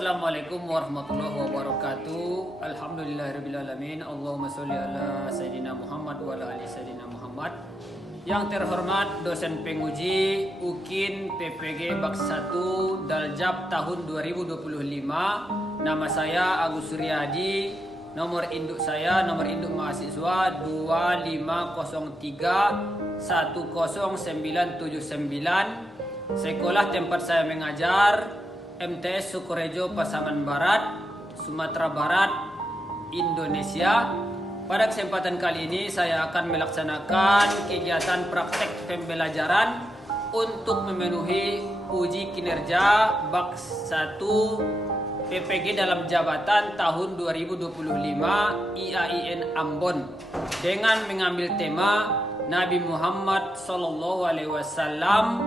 Assalamualaikum warahmatullahi wabarakatuh. Alhamdulillahirrabbilalamin. Allahumma sholli ala Sayyidina Muhammad wa ala ali Sayyidina Muhammad. Yang terhormat dosen penguji UKIN PPG Bak 1 Daljab tahun 2025. Nama saya Agus Suryadi. Nomor induk saya, nomor induk mahasiswa 2503 10979. Sekolah tempat saya mengajar MTS Sukorejo Pasaman Barat, Sumatera Barat, Indonesia. Pada kesempatan kali ini saya akan melaksanakan kegiatan praktek pembelajaran untuk memenuhi uji kinerja Bak 1 PPG dalam jabatan tahun 2025 IAIN Ambon dengan mengambil tema Nabi Muhammad SAW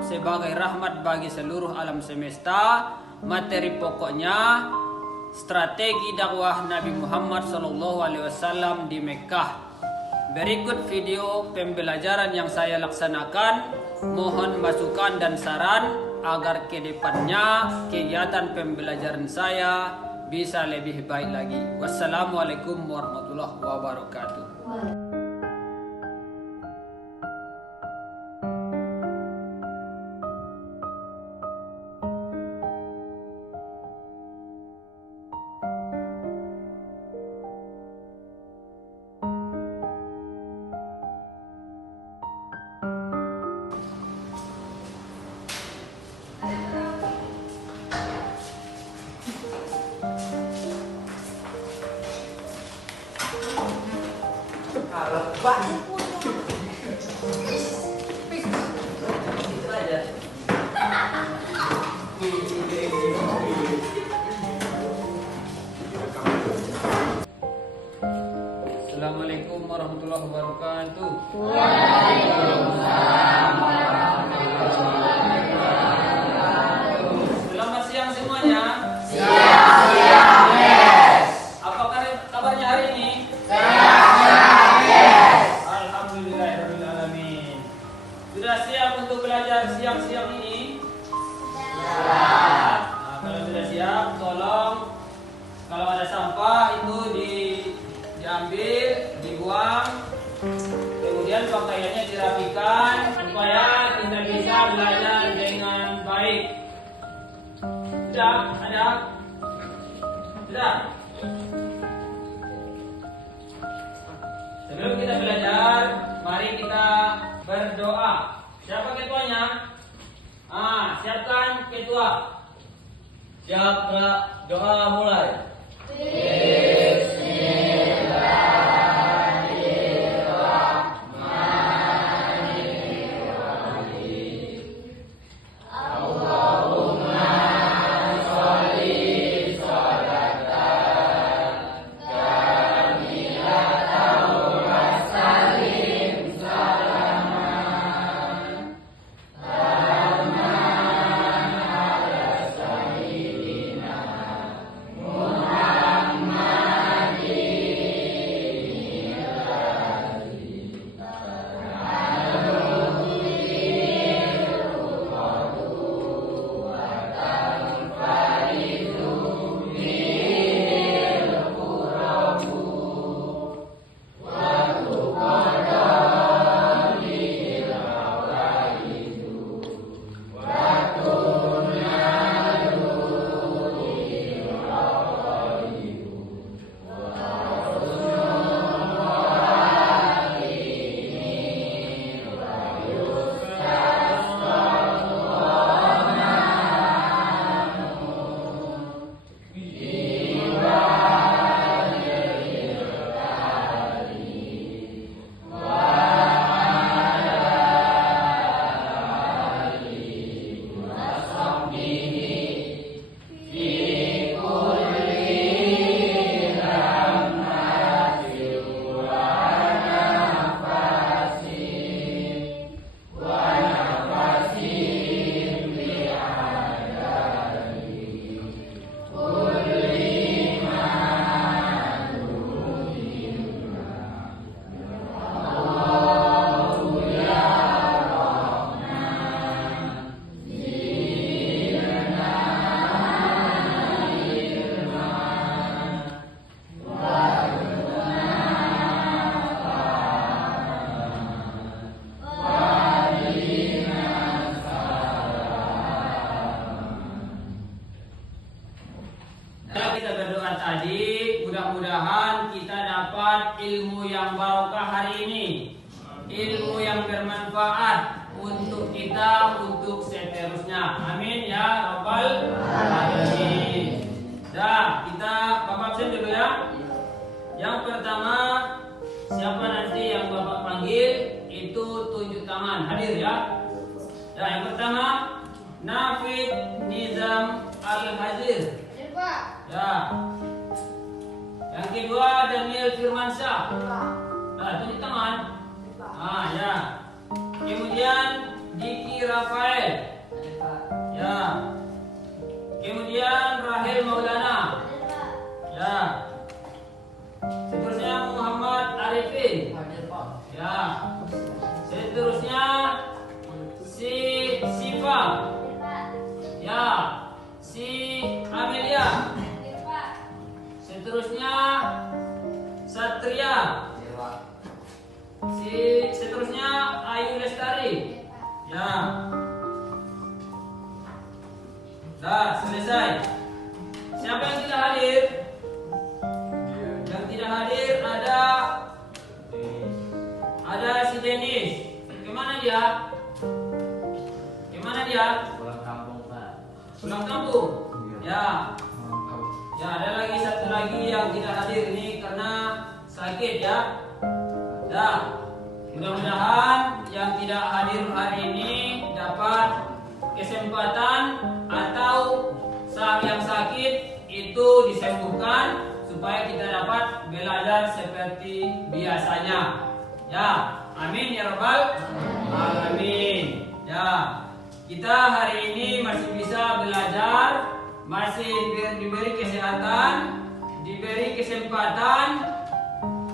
sebagai rahmat bagi seluruh alam semesta. Materi pokoknya strategi dakwah Nabi Muhammad SAW di Mekkah. Berikut video pembelajaran yang saya laksanakan. Mohon masukan dan saran agar kedepannya kegiatan pembelajaran saya bisa lebih baik lagi. Wassalamualaikum warahmatullahi wabarakatuh. Assalamualaikum warahmatullahi wabarakatuh. Waalaikumsalam warahmatullahi wabarakatuh. Selamat siang semuanya. Siang, yes. Apa kabarnya hari ini? Sehat, yes. Alhamdulillahirrahmanirrahim. Sudah siap untuk belajar siang-siang ini? Siap. Nah, kalau sudah siap, tolong kalau ada sampah itu diambil, dibuang, kemudian pakaiannya dirapikan supaya kita bisa belajar dengan baik. Sudah? Ada? Sudah? Sebelum kita belajar, mari kita berdoa. Siapa ketuanya? Siapkan ketua. Siap, doa mulai. Muhammad tadi, mudah-mudahan kita dapat ilmu yang barokah hari ini, ilmu yang bermanfaat untuk kita untuk seterusnya. Amin ya rabbal alamin. Dah, kita Bapak absen dulu ya. Yang pertama, siapa nanti yang Bapak panggil itu tunjuk tangan, hadir ya. Ya, yang pertama Nafid Nizam Al-Hazir. Ya. Yang kedua Daniel Firmansyah. Nah, tunjuk tangan. Ah, ya. Kemudian Diki Rafael. Ya. Kemudian Rahel Maulana. Ya. Seterusnya Muhammad Arifin. Ya. Seterusnya si Siva. Ya. Si Amelia. Seterusnya Satria. Seterusnya Ayu Lestari. Ya. Dah, selesai. Siapa yang tidak hadir? Yang tidak hadir ada si Denis. Kemana dia? Kemana dia? Pulang kampung, Pak. Pulang kampung. Ya. Ya, ada lagi satu lagi yang tidak hadir ini karena sakit ya. Ya. Mudah-mudahan yang tidak hadir hari ini dapat kesempatan atau yang sakit itu disembuhkan supaya kita dapat belajar seperti biasanya. Ya, amin ya rabbal alamin. Ya, kita hari ini masih bisa belajar, masih diberi kesehatan, diberi kesempatan.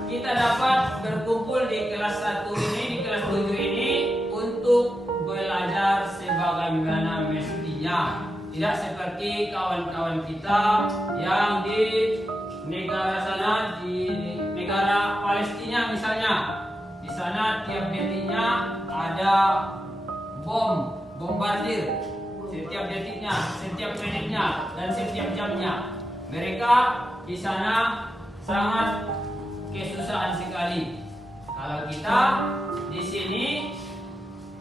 Kita dapat berkumpul di kelas 1 ini, di kelas 7 ini untuk belajar sebagaimana mestinya. Tidak seperti kawan-kawan kita yang di negara sana, di negara Palestina misalnya. Di sana tiap detiknya ada bombardir. Setiap detiknya, setiap menitnya, dan setiap jamnya. Mereka di sana sangat kesusahan sekali. Kalau kita di sini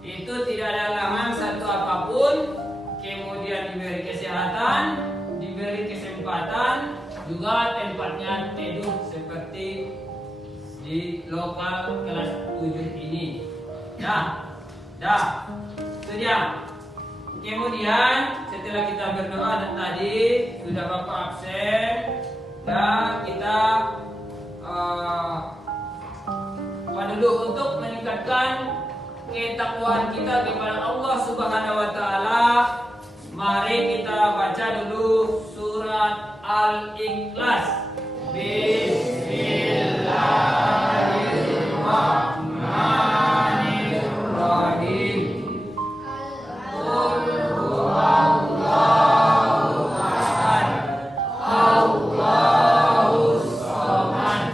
itu tidak ada halangan satu apapun, kemudian diberi kesehatan, diberi kesempatan, juga tempatnya teduh seperti di lokal kelas 7 ini. Dah, itu dia. Kemudian setelah kita berdoa dan tadi sudah Bapak absen, dan kita dulu untuk meningkatkan ketakwaan kita kepada Allah Subhanahu wa taala. Mari kita baca dulu surat Al-Ikhlas. Bismillahirrahmanirrahim. Qul huwallahu ahad. Allahus samad.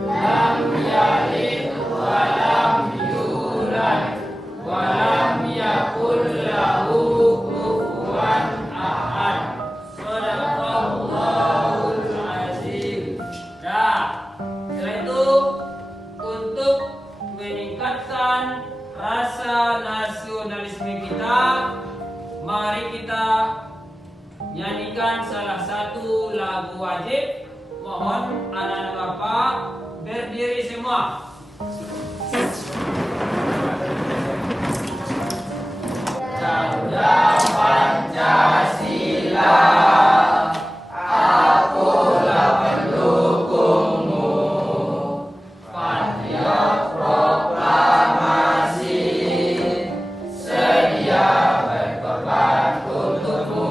Lam yalid wa lam yulad wa lam yakul lahu kufuwan ahad. Shadaqallahul azim. Nah, setelah itu untuk meningkatkan rasa nasionalisme kita, mari kita nyanyikan salah satu lagu wajib. Mohon anak-anak Bapak berdiri semua. Garuda Pancasila, akulah pendukungmu. Patriot proklamasi, sedia berkorban untukmu.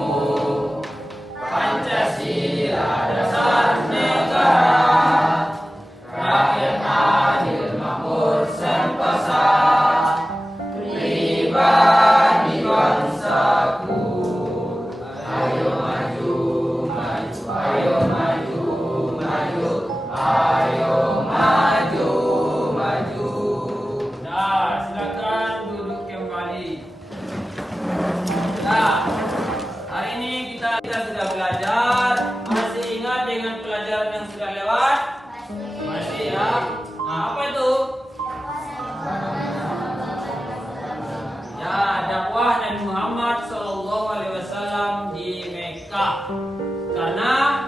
Pancasila dasar negara, rakyat adil makmur sentosa, pribadi bangsaku. Ayo maju sudah lewat? Masih ya. Nah, apa itu? Ya, dakwah Nabi Muhammad SAW di Mekah. Karena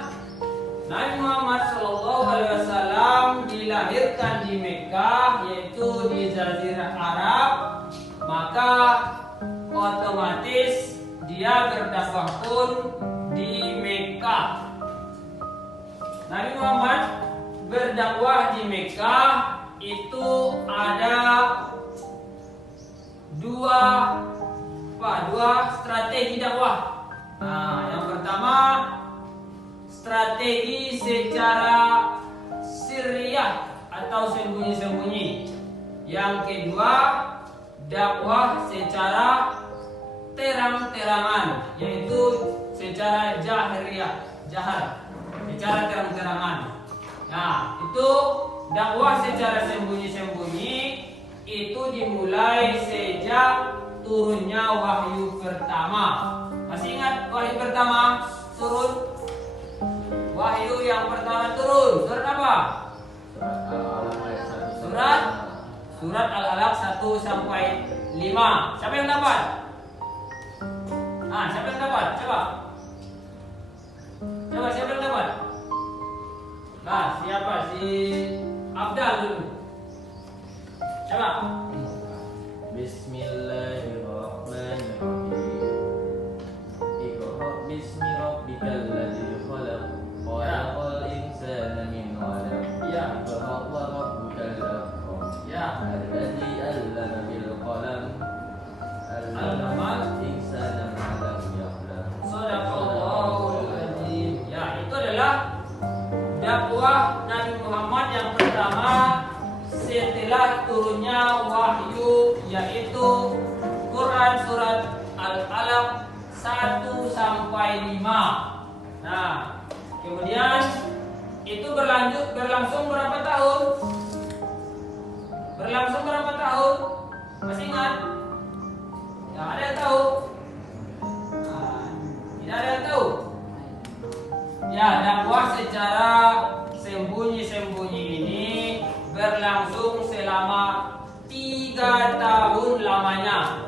Nabi Muhammad SAW dilahirkan di Mekah, yaitu di Jazirah Arab, maka otomatis dia berdakwah pun di Mekah. Nabi Muhammad berdakwah di Mekah itu ada dua strategi dakwah. Nah, yang pertama strategi secara sirriyah atau sembunyi-sembunyi. Yang kedua dakwah secara terang-terangan, yaitu secara jahriyah, secara terang-terangan. Nah, itu dakwah secara sembunyi-sembunyi itu dimulai sejak turunnya wahyu pertama. Masih ingat wahyu pertama turun? Wahyu yang pertama turun surat apa? Surat Al-Alaq 1 sampai 5. Siapa yang dapat? Siapa yang dapat? Coba siapa yang dapat? Nah, siapa? Si Abdal dulu. Coba. Bismillahirrahmanirrahim. Iqra bismi rabbikal ladzi khalaq. Khalaqal insana min 'alaq. Ya. Iqra wa rabbukal akram. Ya. Alladzi 'allama bil qalam. 'Allamal insana ma lam ya'lam. Shadaqallahul adzim. Ya, itu adalah dakwah Nabi Muhammad yang pertama setelah turunnya wahyu, yaitu Quran surat Al-Alaq 1 sampai 5. Nah, kemudian itu berlangsung berapa tahun? Berlangsung berapa tahun? Masih ingat? Ya, ada yang tahu? Tidak ada yang tahu? Ya, dakwah secara sembunyi-sembunyi ini berlangsung selama 3 tahun lamanya.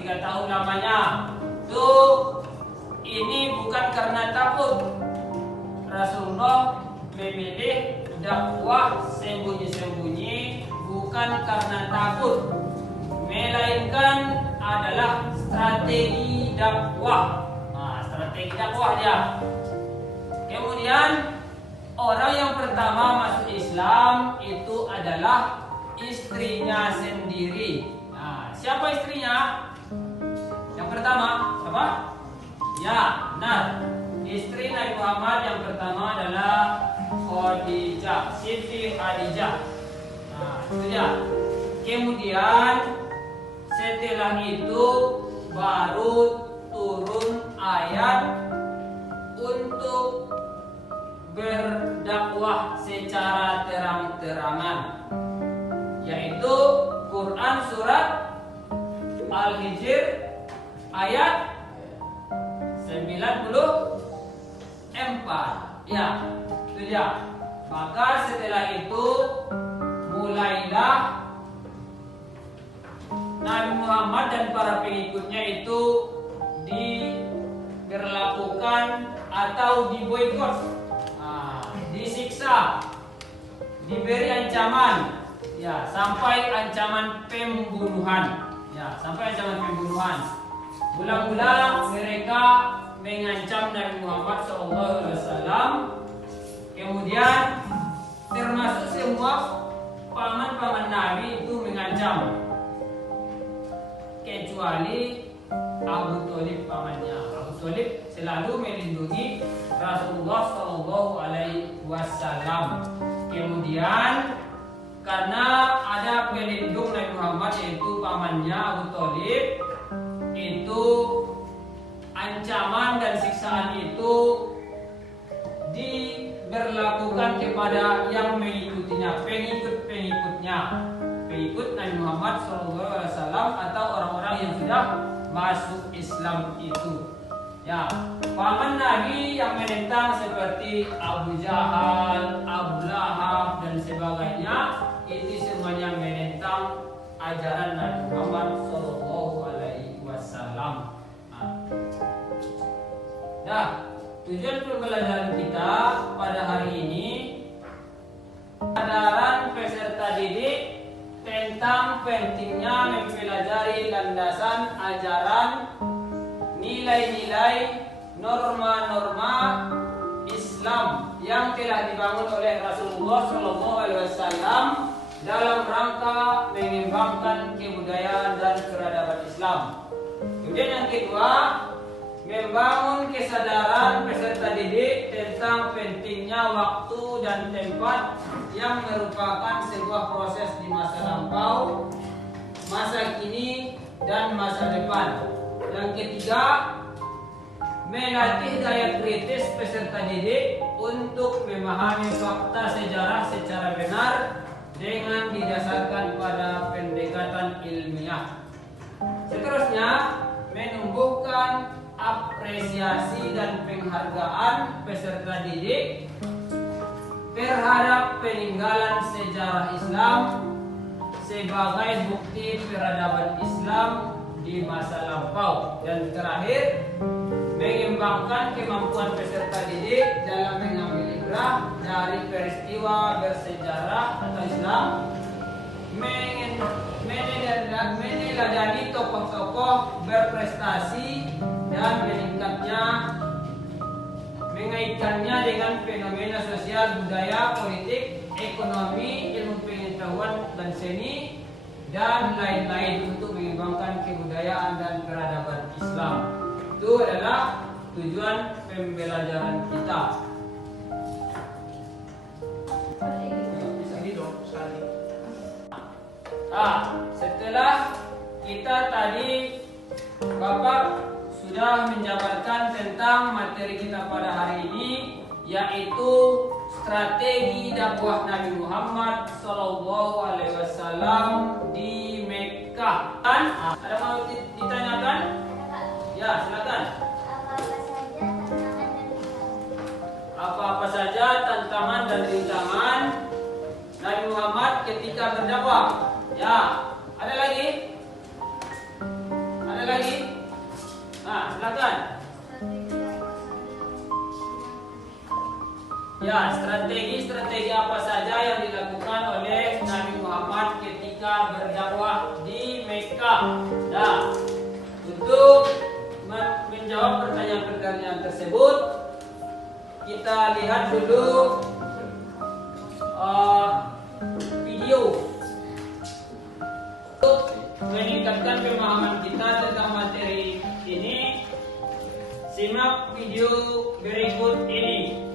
3 tahun lamanya. Ini bukan karena takut. Rasulullah memilih dakwah sembunyi-sembunyi bukan karena takut, melainkan adalah strategi dakwah. Strategi dakwah dia. Kemudian orang yang pertama masuk Islam itu adalah istrinya sendiri. Siapa istrinya? Yang pertama siapa? Ya, benar. Istri Nabi Muhammad yang pertama adalah Khadijah, Siti Khadijah. Itu dia. Kemudian setelah itu baru turun ayat untuk berdakwah secara terang-terangan, yaitu Quran surat Al-Hijr ayat 94. Ya, itu dia. Maka setelah itu mulailah Nabi Muhammad dan para pengikutnya itu diberlakukan atau diboikot, disiksa, diberi ancaman, ya, sampai ancaman pembunuhan. Ulang-ulang mereka mengancam Nabi Muhammad SAW. Kemudian termasuk semua paman-paman Nabi itu mengancam, kecuali Abu Thalib pamannya. Abu Thalib selalu melindungi Rasulullah SAW. Kemudian karena ada pelindung Nabi Muhammad yaitu pamannya Abu Thalib, itu ancaman dan siksaan itu diberlakukan kepada yang mengikutinya, pengikut Nabi Muhammad SAW atau orang-orang yang sudah masuk Islam itu. Ya, paman Nabi yang menentang seperti Abu Jahal, tentang pentingnya mempelajari landasan ajaran, nilai-nilai, norma-norma Islam yang telah dibangun oleh Rasulullah SAW dalam rangka mengembangkan kebudayaan dan peradaban Islam. Kemudian yang kedua, membangun kesadaran peserta didik tentang pentingnya waktu dan tempat yang merupakan sebuah proses di masa lampau, masa kini, dan masa depan. Yang ketiga, melatih daya kritis peserta didik untuk memahami fakta sejarah secara benar dengan didasarkan pada pendekatan ilmiah. Seterusnya, menumbuhkan apresiasi dan penghargaan peserta didik terhadap peninggalan sejarah Islam sebagai bukti peradaban Islam di masa lampau. Dan terakhir, mengembangkan kemampuan peserta didik dalam mengambil ibrah dari peristiwa bersejarah atau Islam, meneladani tokoh-tokoh berprestasi dan mengaitkannya dengan fenomena sosial, budaya, politik, ekonomi, ilmu pengetahuan dan seni, dan lain-lain untuk mengembangkan kebudayaan dan peradaban Islam. Itu adalah tujuan pembelajaran kita. Setelah kita tadi Bapak sudah menjabarkan tentang materi kita pada hari ini, yaitu strategi dakwah Nabi Muhammad SAW di Mekkah. Ada mau ditanyakan? Ya, silakan. Apa-apa saja tantangan dan rintangan Nabi Muhammad ketika berdakwah? Ya, ada lagi? Ada lagi? Nah, silakan. Ya, strategi apa saja yang dilakukan oleh Nabi Muhammad ketika berdakwah di Mekkah? Nah, untuk menjawab pertanyaan-pertanyaan tersebut, kita lihat dulu video untuk meningkatkan pemahaman kita tentang materi ini. Simak video berikut ini.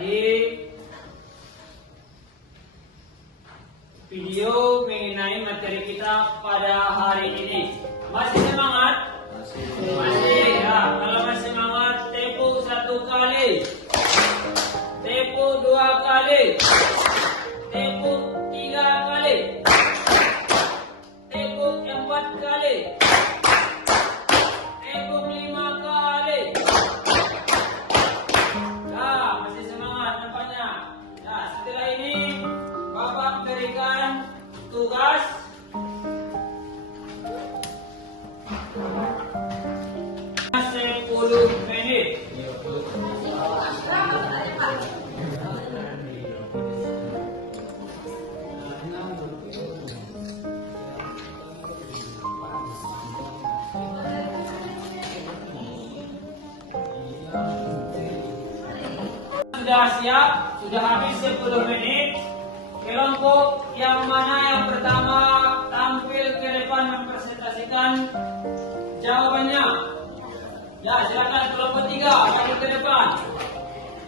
tadi video mengenai materi kita pada hari ini. Masih semangat? Masih ya. Kalau masih semangat, tepuk 1 kali, tepuk 2 kali, tepuk 3 kali, tepuk 4 kali, tepuk 5 kali. Ya, masih semangat nampaknya. Nah, setelah ini Bapak berikan tugas 10 menit. Sudah siap? Sudah habis 10 menit. Kelompok yang mana yang pertama tampil ke depan mempresentasikan jawabannya? Ya, silakan kelompok 3 tampil ke depan.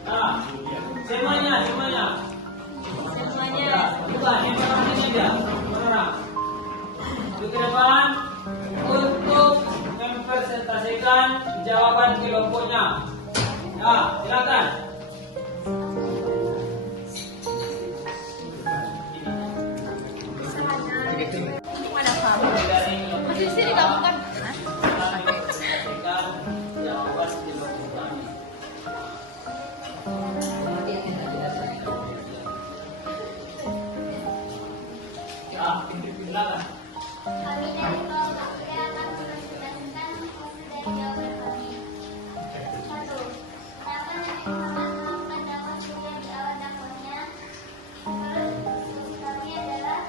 Nah, semuanya. Bukan, yang pertama aja. Orang. Ke depan untuk mempresentasikan jawaban kelompoknya. Nah, silakan. Mana kamu? Masih sini kamu kan? Kami dari kelompok B akan mempresentasikan hasil dari jawaban kami. 1. Kenapa Nabi Muhammad melakukan dakwah kuliah di awal dakwahnya? Terus diskusi kami adalah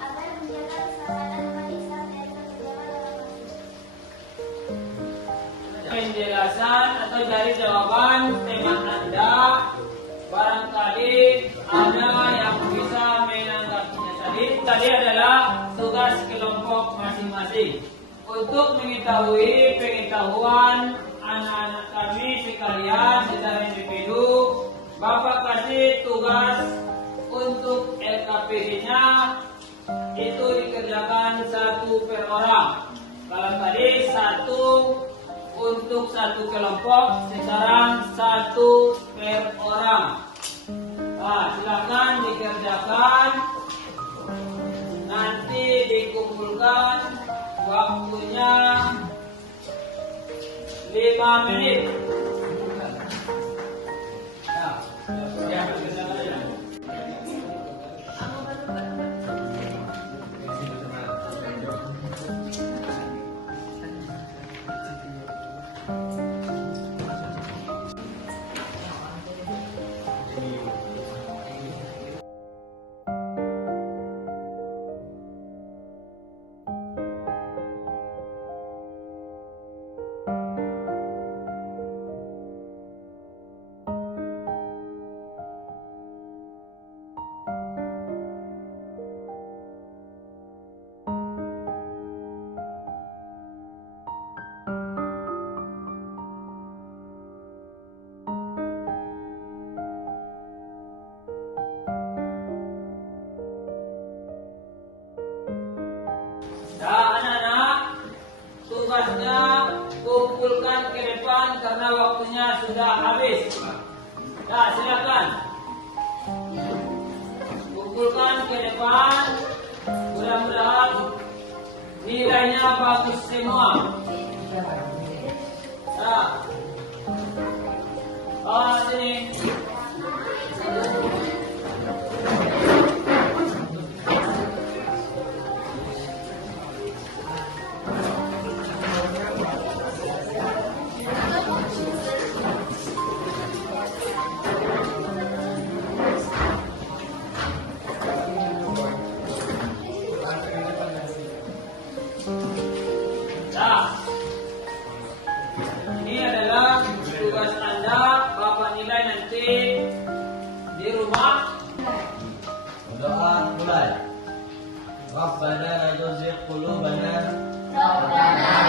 agar menjaga keselamatan umat Islam dari kegagalan dalam masjid. Penjelasan atau dari jawaban teman Anda, barangkali ada yang bisa menanggapinya. Tadi adalah tugas kelompok masing-masing untuk mengetahui pengetahuan anak-anak kami sekalian secara individu. Bapak kasih tugas untuk LKPD-nya itu dikerjakan 1 per orang. Kalau tadi 1 untuk 1 kelompok, sekarang 1 per orang. Nah, silakan dikerjakan. Nanti dikumpulkan waktunya 5 menit. Nah, anak-anak, tugasnya kumpulkan ke depan karena waktunya sudah habis. Nah, silakan kumpulkan ke depan. Mudah-mudahan nilainya bagus semua. Nah, sini. Nah, ini adalah tugas Anda. Bapak nilai nanti di rumah. Doa mulai. Rabbana la tuzigh qulubana Rabbana